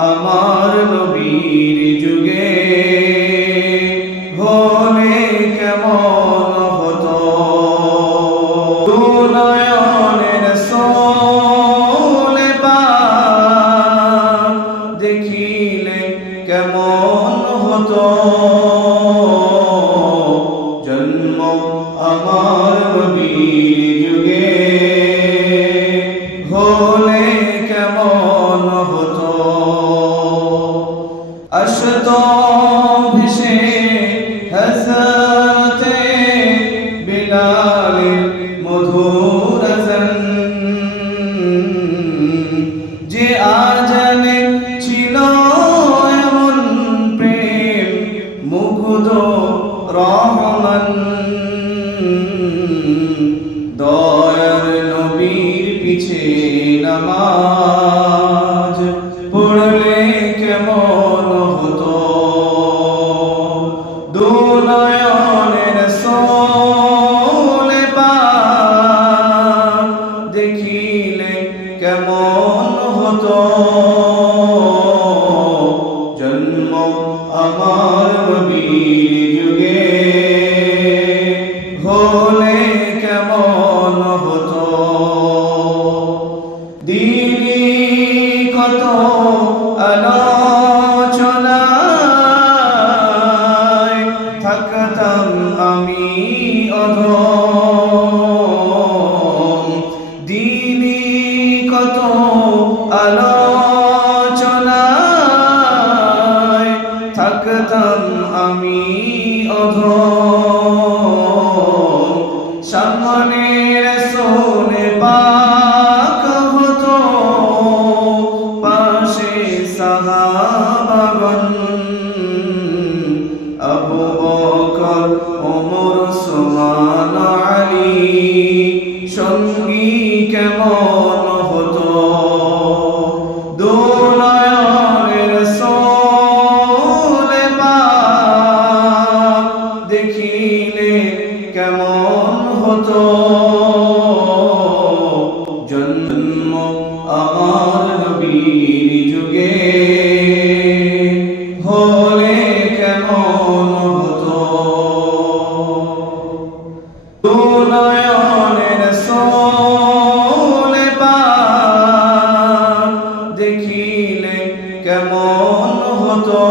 আমার নবীর যুগে হলে কেমন হতো নয়নের সোলে পাক দেখিলে কেমন হতো জন্ম আমার নবীর যুগে হলে কেমন হতো আসতো ভেসে হযরতে বিলালের মধুর আযান যে আজানে ছিল এমন প্রেম মুগ্ধ রহমান দয়ার নবীর পিছে নামাজ পড়লে কেমন হতো দুনয়নের সোলে পাক দেখিলে কেমন হতো জন্ম আমার নবীর যুগে হলে কেমন হতো দিনী কত আলোচনায় থাকতাম আমি অধম দিনী কত আলোচনায় থাকতাম আমি অধম সামনে রাসূল পাক হতো পাশে সাহাবাগণ আবু বকর ওমর ওসমান আলী সঙ্গী কেমন হতো দুনয়নের সোলে পাক দেখিলে কেমন হতো জন্ম আমার নবীর যুগে হলে কেমন হতো দুনয়নের সোলে পাক দেখিলে কেমন হতো